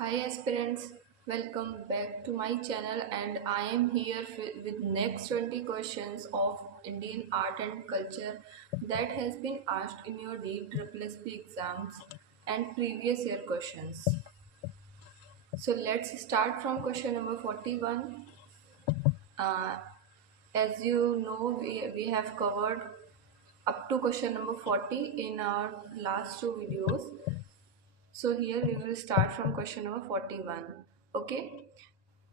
Hi aspirants, welcome back to my channel and I am here with next 20 questions of Indian art and culture that has been asked in your DSSB exams and previous year questions. So let's start from question number 41. Uh, as you know, we have covered up to question number 40 in our last two videos. So here we will start from question number 41. Okay.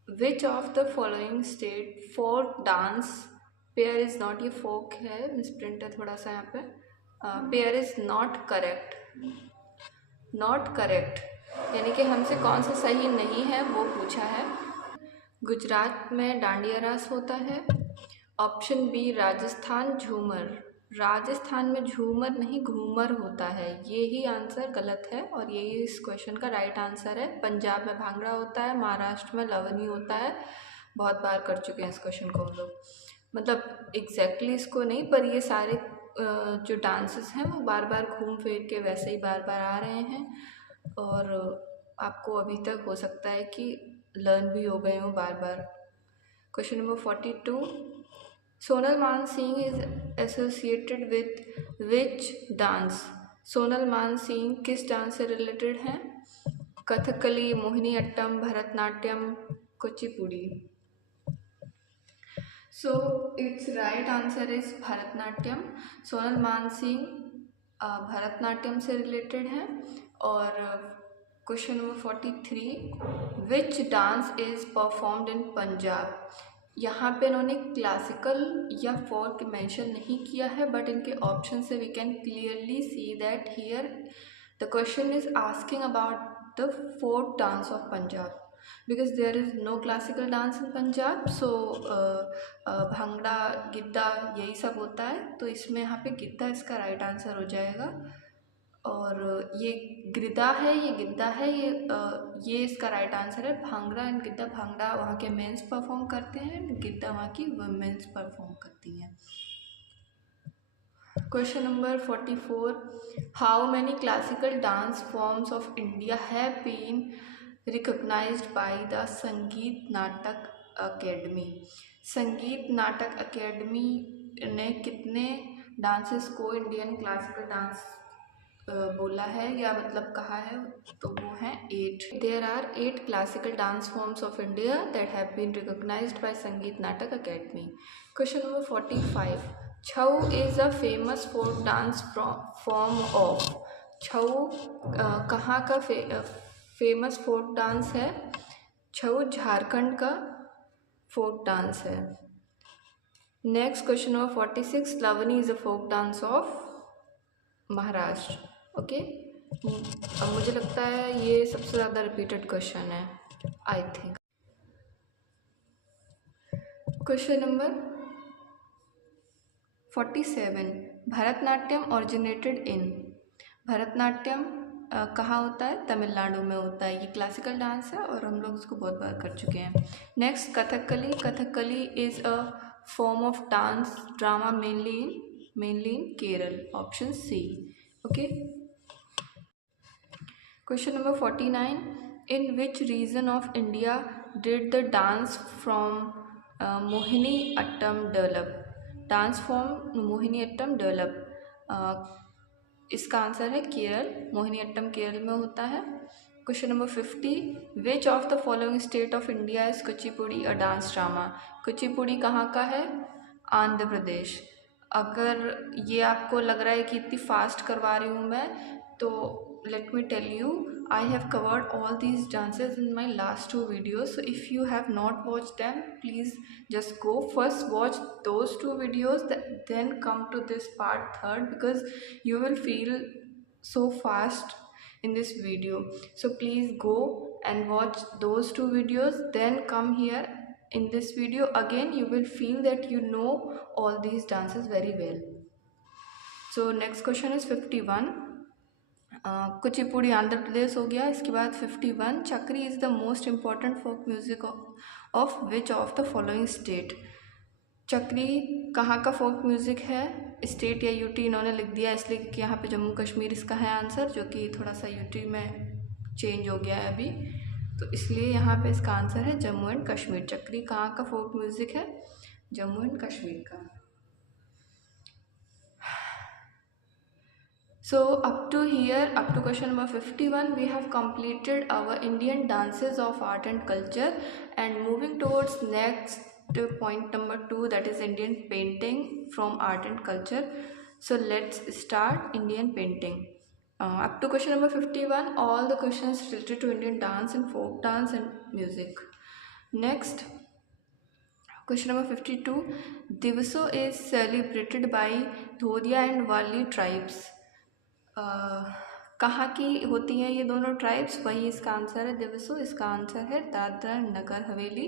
Which of the following state folk dance pair is not, ये फोक है misprint है थोड़ा सा यहाँ पे, pair is not correct, not correct यानी कि हमसे कौन सा सही नहीं है वो पूछा है। गुजरात में डांडिया रास होता है। ऑप्शन बी राजस्थान झूमर, राजस्थान में झूमर नहीं घूमर होता है, ये ही आंसर गलत है और यही इस क्वेश्चन का राइट आंसर है। पंजाब में भांगड़ा होता है, महाराष्ट्र में लवनी होता है। बहुत बार कर चुके हैं इस क्वेश्चन को हम लोग, मतलब एग्जैक्टली इसको नहीं, पर ये सारे जो डांसेस हैं वो बार बार घूम फिर के वैसे ही बार बार आ रहे हैं और आपको अभी तक हो सकता है कि लर्न भी हो गए हो बार बार। Question number 42, Sonal Mansingh is associated with which dance, Sonal Mansingh किस डांस से रिलेटेड हैं? Kathakali, Mohiniyattam, Bharatanatyam, Kuchipudi. So it's right answer is Bharatanatyam. Sonal Mansingh Bharatanatyam से रिलेटेड हैं। और question number 43, which dance is performed in Punjab, यहाँ पे इन्होंने क्लासिकल या फोक मेंशन नहीं किया है, बट इनके ऑप्शन से we can clearly see that here the question is asking about the folk dance of Punjab because there is no classical dance in Punjab, so bhangra giddha यही सब होता है, तो इसमें यहाँ पे गिद्दा इसका राइट आंसर हो जाएगा। और ये गिद्दा है, ये गिद्दा है, ये इसका राइट आंसर है। भांगड़ा एंड गिद्दा, भांगड़ा वहाँ के मेंस परफॉर्म करते हैं, गिद्दा वहाँ की वुमेन्स परफॉर्म करती हैं। Question number 44, how many classical dance forms of India have been recognised by the Sangeet Natak academy, संगीत नाटक अकेडमी ने कितने डांसेस को इंडियन क्लासिकल डांस बोला है या मतलब कहा है, तो वो हैं 8। There are 8 classical dance forms of India that have been recognised by Sangeet Natak Akademi. Question number 45, Chhau is a famous folk dance form of, Chhau कहाँ का फेमस फोक डांस है? छऊ झारखंड का फोक डांस है। Next question number 46, Lavani is a folk dance of Maharashtra. Okay, अब मुझे लगता है ये सबसे ज़्यादा रिपीटेड क्वेश्चन है I think. Question number 47, Bharatanatyam originated in, Bharatanatyam कहाँ होता है? तमिलनाडु में होता है। ये क्लासिकल डांस है और हम लोग इसको बहुत बार कर चुके हैं। Next Kathakali, Kathakali is a form of dance drama mainly in Kerala, option C. Okay, question number 49, in which region of India did the dance from Mohiniyattam develop, dance form Mohiniyattam develop, इसका आंसर है केरल, मोहिनी अट्टम केरल में होता है। Question number 50, which of the following state of India is Kuchipudi a dance drama, Kuchipudi कहाँ का है? आंध्र प्रदेश। अगर ये आपको लग रहा है कि इतनी फास्ट करवा रही हूँ मैं, तो let me tell you, I have covered all these dances in my last two videos, so if you have not watched them, please just go first watch those two videos, then come to this part third, because you will feel so fast in this video. So please go and watch those two videos, then come here in this video again, you will feel that you know all these dances very well. So next question is 51, Kuchipudi Andhra Pradesh हो गया। इसके बाद 51, Chakri is the most important folk music of which of the following state, Chakri कहाँ का folk music है? State या UT इन्होंने लिख दिया इसलिए कि यहाँ पे जम्मू कश्मीर इसका है आंसर, जो कि थोड़ा सा यूटी में चेंज हो गया है अभी। तो इसलिए यहाँ पे इसका आंसर है जम्मू एंड कश्मीर। चक्री कहाँ का फोक म्यूजिक है? जम्मू एंड कश्मीर का। So up to here, up to question number 51, we have completed our Indian dances of art and culture, and moving towards next point number 2, that is Indian painting from art and culture. So let's start Indian painting. Up to question number 51, all the questions related to Indian dance and folk dance and music. Next, question number 52, Divaso is celebrated by Dhodia and Wali tribes. कहाँ की होती हैं ये दोनों tribes? वही इसका answer है दिवसो। इसका आंसर है दादरा नगर हवेली,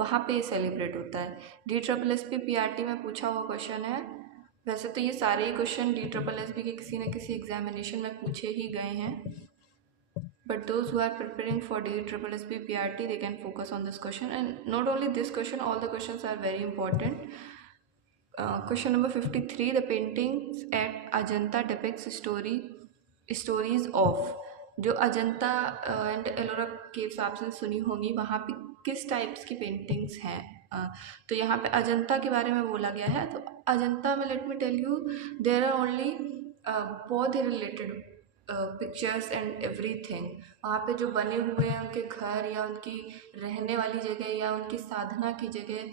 वहाँ पे सेलिब्रेट होता है। DSSB PRT में पूछा हुआ क्वेश्चन है। वैसे तो ये सारे ही क्वेश्चन DSSB के किसी न किसी एग्जामिनेशन में पूछे ही गए हैं, but those who are preparing for DSSB PRT, they can focus on this question, and not only this question, all the questions are very important. Question number 53, the paintings at Ajanta depicts stories of, जो Ajanta and Ellora caves आपने सुनी होंगी, वहाँ पे किस types की paintings हैं? तो यहाँ पे अजंता के बारे में बोला गया है। तो अजंता में let me tell you, there are only Bauddh related pictures and everything. वहाँ पे जो बने हुए हैं उनके घर या उनकी रहने वाली जगह या उनकी साधना की जगह,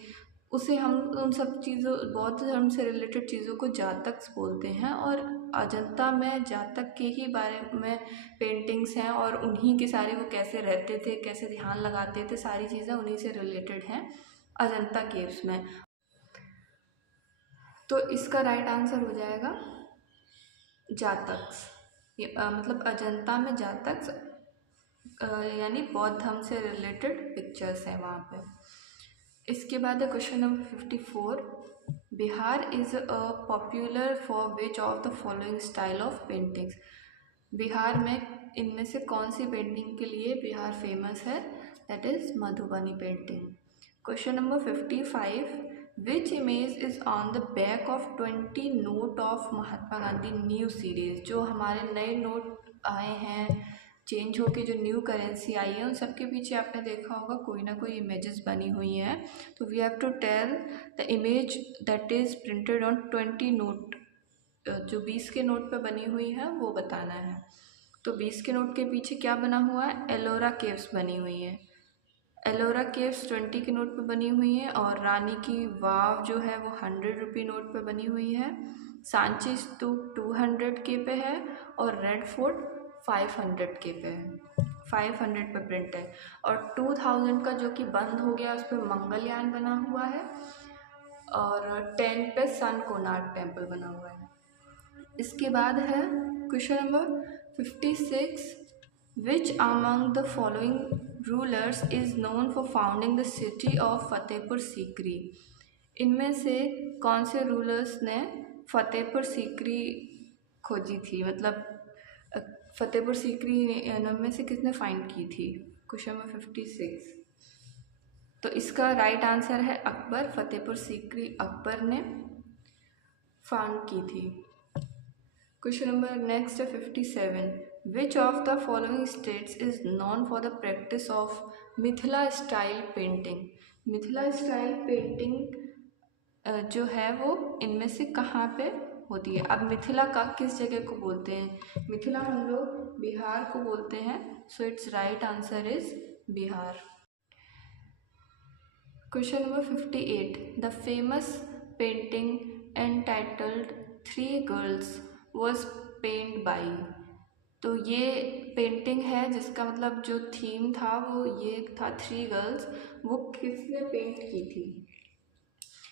उसे हम उन सब चीज़ों, बौद्ध धर्म से रिलेटेड चीज़ों को जातक बोलते हैं। और अजंता में जातक के ही बारे में पेंटिंग्स हैं, और उन्हीं के सारे, वो कैसे रहते थे, कैसे ध्यान लगाते थे, सारी चीज़ें उन्हीं से रिलेटेड हैं अजंता केव्स में। तो इसका राइट आंसर हो जाएगा जातक्स। मतलब अजंता में जातक्स यानी बौद्ध धर्म से रिलेटेड पिक्चर्स हैं वहाँ पे। इसके बाद है question number 54, Bihar is a popular for which of the following style of paintings? Bihar में इनमें से कौन सी पेंटिंग के लिए बिहार फेमस है? That is Madhubani painting. Question number 55, which image is on the back of 20 note of Mahatma Gandhi new series? जो हमारे नए नोट आए हैं, चेंज होके जो न्यू करेंसी आई है, उन सबके पीछे आपने देखा होगा कोई ना कोई इमेजेस बनी हुई हैं। तो we have to tell the image that is printed on 20 note, जो 20 के नोट पे बनी हुई है वो बताना है। तो 20 के नोट के पीछे क्या बना हुआ है? एलोरा केव्स बनी हुई है। एलोरा केव्स 20 के नोट पे बनी हुई है, और रानी की वाव जो है वो 100 रुपये नोट पे बनी हुई है। सांची स्तूप 200 के पे है, और रेड फोर्ट 500 के पे है, 500 पे प्रिंट है। और 2000 का जो कि बंद हो गया, उस पर मंगलयान बना हुआ है, और 10 पे सन कोणार्क टेम्पल बना हुआ है। इसके बाद है question number 56, which among the following rulers is known for founding the city of Fatehpur Sikri? इनमें से कौन से रूलर्स ने फतेहपुर सीकरी खोजी थी? मतलब फतेहपुर सीकरी में से किसने फाइंड की थी? Question number 56। तो इसका राइट आंसर है अकबर। फतेहपुर सीकरी अकबर ने फाउंड की थी। क्वेश्चन नंबर नेक्स्ट है 57, विच of the following states is non for the practice of Mithila style painting? Mithila style painting जो है वो इनमें से कहाँ पे होती है? अब मिथिला का किस जगह को बोलते हैं? मिथिला हम लोग बिहार को बोलते हैं। So it's right answer is Bihar. Question number 58, the famous painting entitled three girls was paint by? तो ये पेंटिंग है जिसका मतलब जो थीम था वो ये था थ्री गर्ल्स, वो किसने पेंट की थी?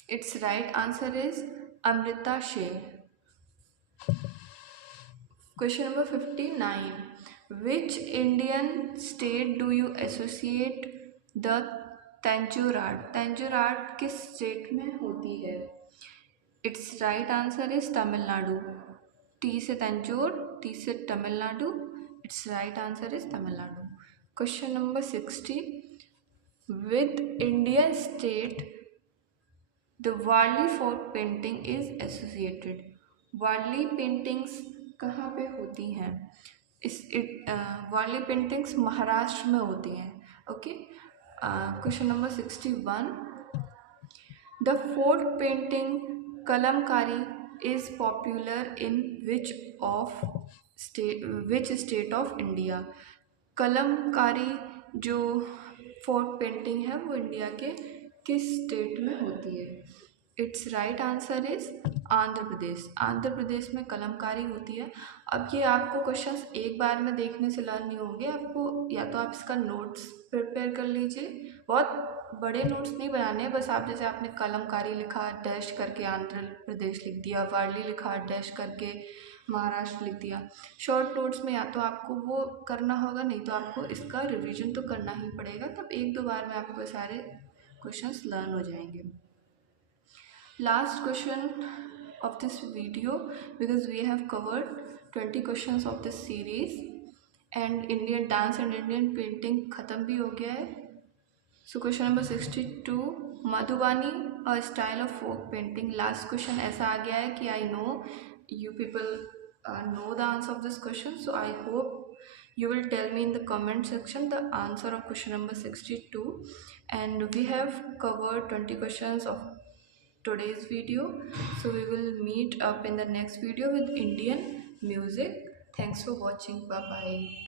It's right answer is Amrita शेर। Question number 59, which Indian state do you associate the Tanjore art? Tanjore art किस स्टेट में होती है? Its right answer is Tamil Nadu. T से तंजोर, T से Tamil Nadu. Its right answer is Tamil Nadu. Question number 60, with Indian state the Warli Fort painting is associated? Warli paintings कहाँ पे होती हैं? वारली पेंटिंग्स महाराष्ट्र में होती हैं। Okay. Question number 61. The fort painting Kalamkari is popular in which state of India? Kalamkari जो fort painting है वो इंडिया के किस स्टेट में होती है? It's right answer is Andhra Pradesh. Andhra Pradesh में कलमकारी होती है। अब ये आपको क्वेश्चंस एक बार में देखने से लर्न नहीं होंगे, आपको या तो आप इसका नोट्स प्रिपेयर कर लीजिए। बहुत बड़े नोट्स नहीं बनाने हैं, बस आप जैसे आपने कलमकारी लिखा डैश करके आंध्र प्रदेश लिख दिया, वारली लिखा डैश करके महाराष्ट्र लिख दिया। शॉर्ट नोट्स में या तो आपको वो करना होगा, नहीं तो आपको इसका रिवीजन तो करना ही पड़ेगा, तब एक दो बार में आपको सारे क्वेश्चंस लर्न हो जाएंगे। Last question of this video, because we have covered 20 questions of this series and Indian dance and Indian painting ख़त्म भी हो गया है। So question number 62, Madhubani a style of folk painting। Last question ऐसा आ गया है कि I know you people know the answer of this question, so I hope you will tell me in the comment section the answer of question number 62, and we have covered 20 questions of today's video, so we will meet up in the next video with Indian music. Thanks for watching. Bye bye.